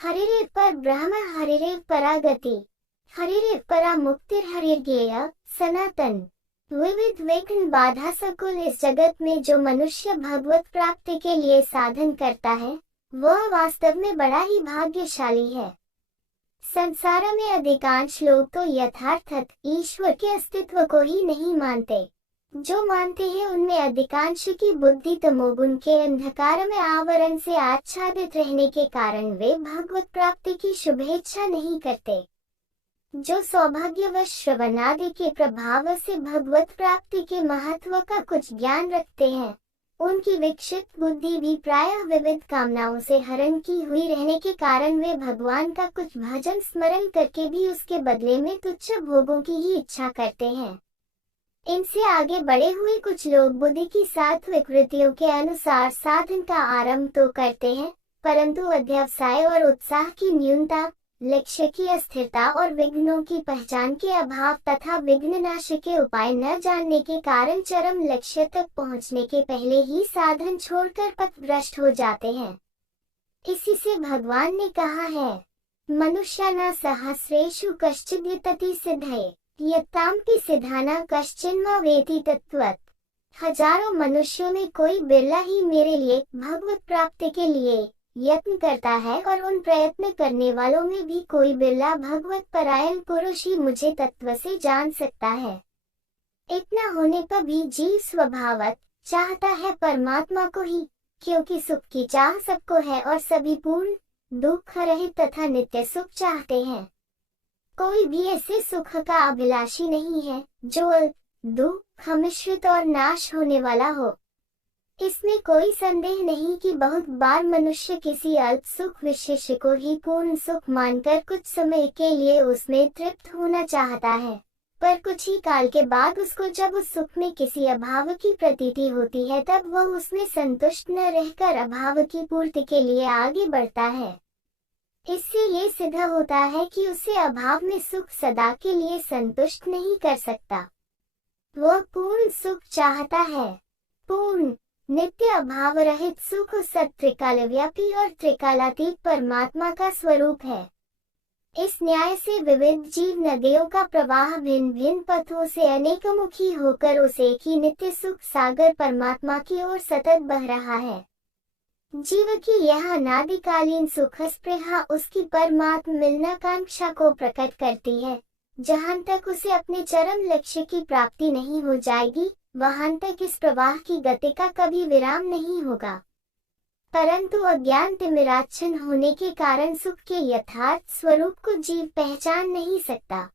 हरिरेव पर ब्रह्म हरिरेव परा गति, हरिरेव परा मुक्तिर्हरिर्ज्ञेय सनातन। विविध विघ्न बाधा सकुल इस जगत में जो मनुष्य भगवत प्राप्ति के लिए साधन करता है वह वास्तव में बड़ा ही भाग्यशाली है। संसार में अधिकांश लोग तो यथार्थत ईश्वर के अस्तित्व को ही नहीं मानते। जो मानते हैं उनमें अधिकांश की बुद्धि तमोगुण के अंधकार में आवरण से आच्छादित रहने के कारण वे भगवत प्राप्ति की शुभेच्छा नहीं करते। जो सौभाग्यवश श्रवणादि के प्रभाव से भगवत प्राप्ति के महत्व का कुछ ज्ञान रखते हैं, उनकी विक्षिप्त बुद्धि भी प्रायः विविध कामनाओं से हरण की हुई रहने के कारण वे भगवान का कुछ भजन स्मरण करके भी उसके बदले में तुच्छ भोगों की ही इच्छा करते हैं। इनसे आगे बढ़े हुए कुछ लोग बुद्धि की सात्विक वृत्तियों के अनुसार साधन का आरंभ तो करते हैं, परंतु अध्यवसाय और उत्साह की न्यूनता, लक्ष्य की अस्थिरता और विघ्नों की पहचान के अभाव तथा विघ्ननाश के उपाय न जानने के कारण चरम लक्ष्य तक पहुंचने के पहले ही साधन छोड़कर पथभ्रष्ट हो जाते हैं। इसी से भगवान ने कहा है, मनुष्यानां सहस्रेषु कश्चिद् यतति सिद्धये यत्तामपि सिद्धानां कश्चिन्मा वेति तत्त्वत्। हजारों मनुष्यों में कोई बिरला ही मेरे लिए भगवत प्राप्ति के लिए यत्न करता है और उन प्रयत्न करने वालों में भी कोई बिरला भगवत परायण पुरुष ही मुझे तत्व से जान सकता है। इतना होने पर भी जीव स्वभावत चाहता है परमात्मा को ही, क्योंकि सुख की चाह सबको है और सभी पूर्ण दुख रहित तथा नित्य सुख चाहते हैं। कोई भी ऐसे सुख का अभिलाषी नहीं है जो दुख मिश्रित और नाश होने वाला हो। इसमें कोई संदेह नहीं कि बहुत बार मनुष्य किसी अल्प सुख विशेष को ही पूर्ण सुख मानकर कुछ समय के लिए उसमें तृप्त होना चाहता है, पर कुछ ही काल के बाद उसको जब उस सुख में किसी अभाव की प्रतीति होती है तब वह उसमें संतुष्ट न रहकर अभाव की पूर्ति के लिए आगे बढ़ता है। इससे ये सिद्ध होता है कि उसे अभाव में सुख सदा के लिए संतुष्ट नहीं कर सकता। वह पूर्ण सुख चाहता है। पूर्ण नित्य अभाव रहित सुख त्रिकालव्यापी और त्रिकालातीत परमात्मा का स्वरूप है। इस न्याय से विविध जीव नदियों का प्रवाह भिन्न भिन्न पथों से अनेकमुखी होकर उस एक ही नित्य सुख सागर परमात्मा की ओर सतत बह रहा है। जीव की यह अनादिकालीन सुख स्पृहा उसकी परमात्म मिलनाकांक्षा को प्रकट करती है। जहां तक उसे अपने चरम लक्ष्य की प्राप्ति नहीं हो जाएगी, वहां तक इस प्रवाह की गति का कभी विराम नहीं होगा। परंतु अज्ञान तिमिराच्छन्न होने के कारण सुख के यथार्थ स्वरूप को जीव पहचान नहीं सकता।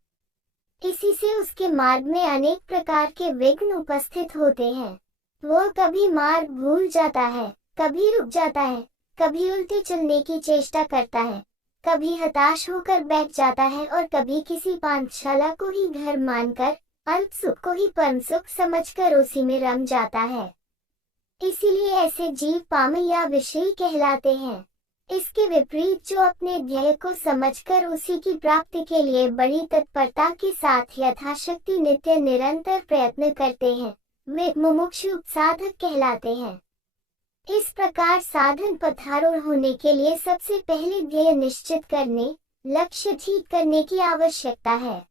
इसी से उसके मार्ग में अनेक प्रकार के विघ्न उपस्थित होते हैं। वह कभी मार्ग भूल जाता है, कभी रुक जाता है, कभी उल्टे चलने की चेष्टा करता है, कभी हताश होकर बैठ जाता है और कभी किसी पांचशाला को ही घर मानकर अल्प सुख को ही परम सुख समझकर उसी में रम जाता है। इसीलिए ऐसे जीव पामय या विषयी कहलाते हैं। इसके विपरीत जो अपने ध्येय को समझकर उसी की प्राप्ति के लिए बड़ी तत्परता के साथ यथाशक्ति नित्य निरंतर प्रयत्न करते हैं, वे मुमुक्षु साधक कहलाते हैं। इस प्रकार साधन पथारूढ़ होने के लिए सबसे पहले ध्येय निश्चित करने, लक्ष्य ठीक करने की आवश्यकता है।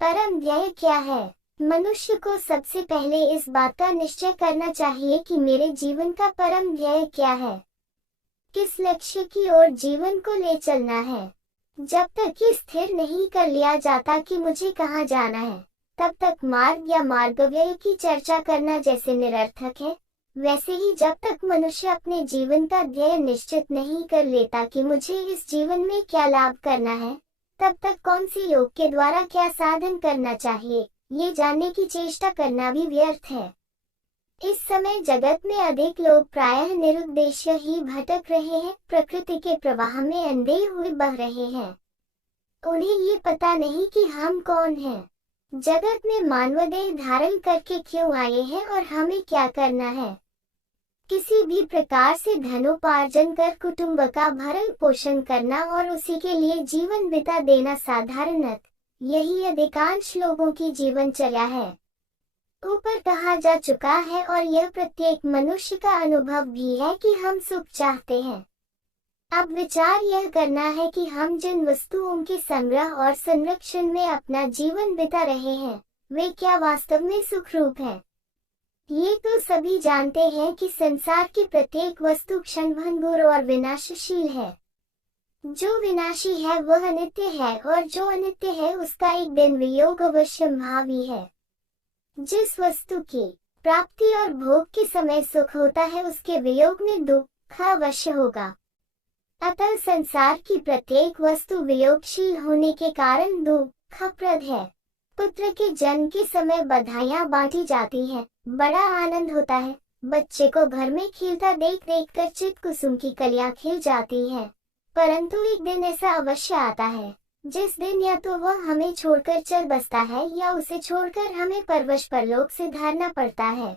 परम ध्येय क्या है? मनुष्य को सबसे पहले इस बात का निश्चय करना चाहिए कि मेरे जीवन का परम ध्येय क्या है, किस लक्ष्य की ओर जीवन को ले चलना है। जब तक ये स्थिर नहीं कर लिया जाता कि मुझे कहाँ जाना है, तब तक मार्ग या मार्गव्यय की चर्चा करना जैसे निरर्थक है, वैसे ही जब तक मनुष्य अपने जीवन का ध्येय निश्चित नहीं कर लेता कि मुझे इस जीवन में क्या लाभ करना है, तब तक कौन सी योग के द्वारा क्या साधन करना चाहिए, ये जानने की चेष्टा करना भी व्यर्थ है। इस समय जगत में अधिक लोग प्रायः निरुद्देश्य ही भटक रहे हैं, प्रकृति के प्रवाह में अंधे हुए बह रहे हैं। उन्हें ये पता नहीं कि हम कौन हैं, जगत में मानवदेह धारण करके क्यों आए हैं और हमें क्या करना है। किसी भी प्रकार से धनोपार्जन कर कुटुंब का भरण पोषण करना और उसी के लिए जीवन बिता देना साधारणत यही अधिकांश लोगों की जीवनचर्या है। ऊपर कहा जा चुका है और यह प्रत्येक मनुष्य का अनुभव भी है कि हम सुख चाहते हैं। अब विचार यह करना है कि हम जिन वस्तुओं के संग्रह और संरक्षण में अपना जीवन बिता रहे हैं, वे क्या वास्तव में सुखरूप हैं? ये तो सभी जानते हैं कि संसार की प्रत्येक वस्तु क्षणभंगुर और विनाशशील है। जो विनाशी है वह अनित्य है, और जो अनित्य है उसका एक दिन वियोग अवश्यंभावी है। जिस वस्तु की प्राप्ति और भोग के समय सुख होता है, उसके वियोग में दुख अवश्य होगा। अतः संसार की प्रत्येक वस्तु वियोगशील होने के कारण दुखप्रद है। पुत्र के जन्म के समय बधाइयां बांटी जाती हैं, बड़ा आनंद होता है। बच्चे को घर में खेलता देख देख कर चित कुसुम की कलियां खिल जाती हैं। परंतु एक दिन ऐसा अवश्य आता है जिस दिन या तो वह हमें छोड़कर चल बसता है, या उसे छोड़कर हमें परवश परलोक से धारना पड़ता है।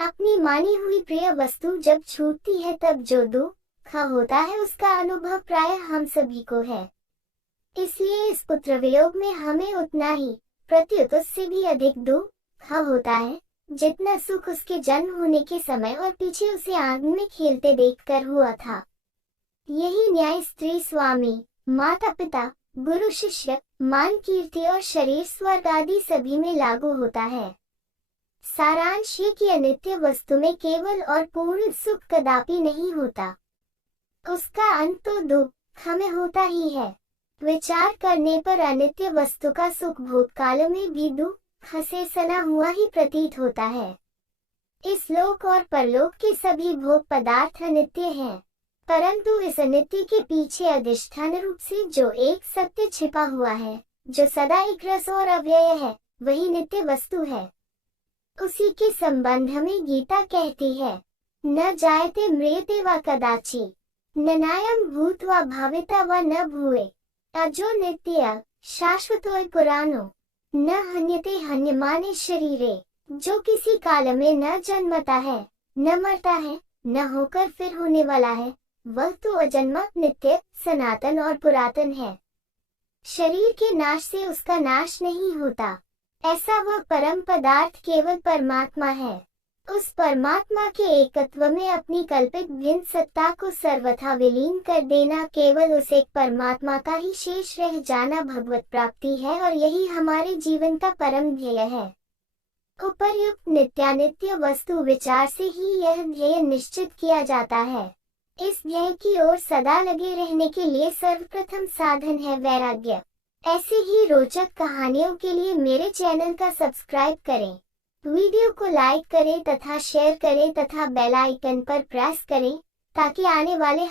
अपनी मानी हुई प्रिय वस्तु जब छूटती है, तब जो दुख होता है उसका अनुभव प्राय हम सभी को है। इसलिए इस पुत्र वियोग में हमें उतना ही, प्रत्युत उससे भी अधिक दुख होता है, जितना सुख उसके जन्म होने के समय और पीछे उसे आंगन में खेलते देखकर हुआ था। यही न्याय स्त्री स्वामी, माता पिता, गुरु शिष्य, मान कीर्ति और शरीर स्वर्ग आदि सभी में लागू होता है। सारांश ये कि अनित्य वस्तु में केवल और पूर्ण सुख कदापि नहीं होता, उसका अंत तो दुख हमें होता ही है। विचार करने पर अनित्य वस्तु का सुख भूतकाल में भी दुख से सना हुआ ही प्रतीत होता है। इस लोक और परलोक के सभी भोग पदार्थ अनित्य हैं, परंतु इस अनित्य के पीछे अधिष्ठान रूप से जो एक सत्य छिपा हुआ है, जो सदा एक रस और अव्यय है, वही नित्य वस्तु है। उसी के संबंध में गीता कहती है, न जायते म्रियते व कदाचि, न नायं भूत्वा भाविता व न भूये, अजो नित्य शाश्वतो पुराणो, न हन्यते हन्यमाने शरीरे। जो किसी काल में न जन्मता है, न मरता है, न होकर फिर होने वाला है, वह तो अजन्मा, नित्य, सनातन और पुरातन है। शरीर के नाश से उसका नाश नहीं होता। ऐसा वह परम पदार्थ केवल परमात्मा है। उस परमात्मा के एकत्व में अपनी कल्पित भिन्न सत्ता को सर्वथा विलीन कर देना, केवल उस एक परमात्मा का ही शेष रह जाना भगवत प्राप्ति है, और यही हमारे जीवन का परम ध्येय है। उपर्युक्त नित्यानित्य वस्तु विचार से ही यह ध्येय निश्चित किया जाता है। इस ध्येय की ओर सदा लगे रहने के लिए सर्वप्रथम साधन है वैराग्य। ऐसे ही रोचक कहानियों के लिए मेरे चैनल का सब्सक्राइब करें, वीडियो को लाइक करें तथा शेयर करें तथा बेल आइकन पर प्रेस करें, ताकि आने वाले